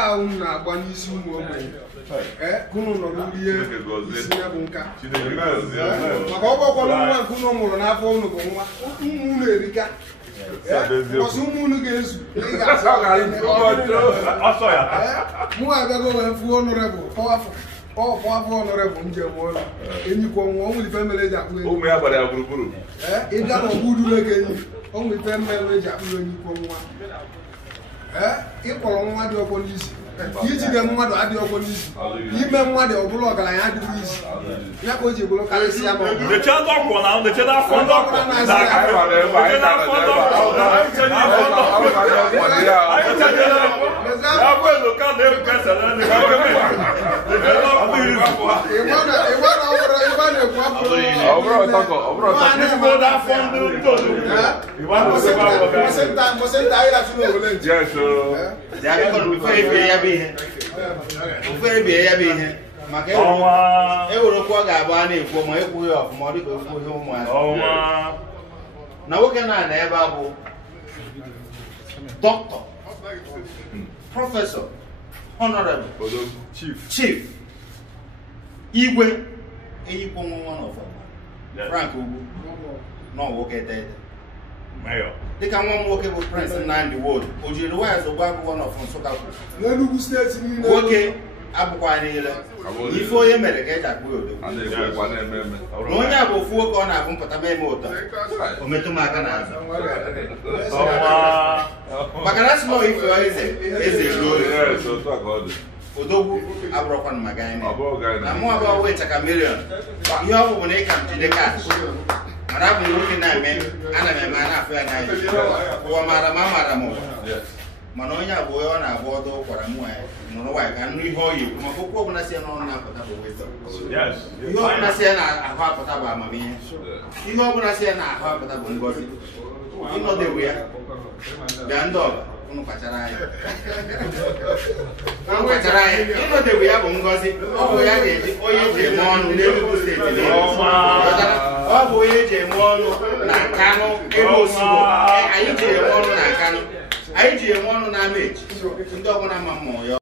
mgba ahụ na-agba n'isi ụmụ ogbenye kunu nọ n'urie isi ya bụ nka maka ọ bụkwana nwa nke unu mụrụ n'afọ unu bụ nwa unu erika ọsọ ụmụ unu ga-ezu mụ abịago wee fụ honorable powerful honorable njem ụlọ enyikwa ọnwụ ọnwụ ife mere eji akpụ enyi ịbịa na ọgbụdu ego enyi ọnwụ ife mere eji akpụ enyi kwa nwa ịkpọrọ nwa dị ọgbọ n'isi ijide mmadụ adịghị ọgbọ n'isi ime mmadụ ọbụla ọgaranya adịghị isi ya ka o ji bụrụ karịsịa maka ewerekwa ọ ga-abụ a na-ekwu ma ekwughị ọfụma ọ dịka ekwughị ụmụaka na nwoke na-ana ebe a bụ dọkịta prọfesọ honorable chief igwe eyikwo nwa n'ọfọma Frank Ugwu na nwoke tete dịka nwa m nwoke bụ Prince Nnamdi Wood o jiri waya zogbo akwụkwọ n'ọfụ Nsụka n'Enugu steeti niile nwoke abụkwa niile ife onye mere ka eji akpụ na onye a bụ ofu nwoke ọ na-abụ mpụta ma eme ụtọ o metụ m aka n'azụ maka na sịna ife eze ruo odogwu abụrụkwa maka anyị na mụ abụọ wee chaka milion ihe ọ bụ na ịka m jide kaadị mana abụ nwoke na-eme ana m eme a na-afụ ya n'anya ụwa mara m amara m mana onye abụ onye ọ na-abụ ọdụ kwara mụ mụrụ nwaanyị ka nrụ ihe ọ yi ekwu maka okwu ọbụla si ya n'ọnụ na-apụta bụ wisdom ihe ọbụla si ya n'ahụ apụta bụ amamihe ihe ọbụla si ya n'ahụ apụta bụ ngọzi ịnọdewe ya bịa ndị ọba unu kpachara anya ịnọdewe ya bụ ngọzi ọ bụ ya ga-eji onye eji eme ọnụ n'Enugu steeti ọ bụ onye eji eme ọnụ na Nkanụ ebe Osigbo anyị ji eme ọnụ na Nkanụ anyị ji eme ọnụ na Amaechi ndị ọbụla ma mmụọ ya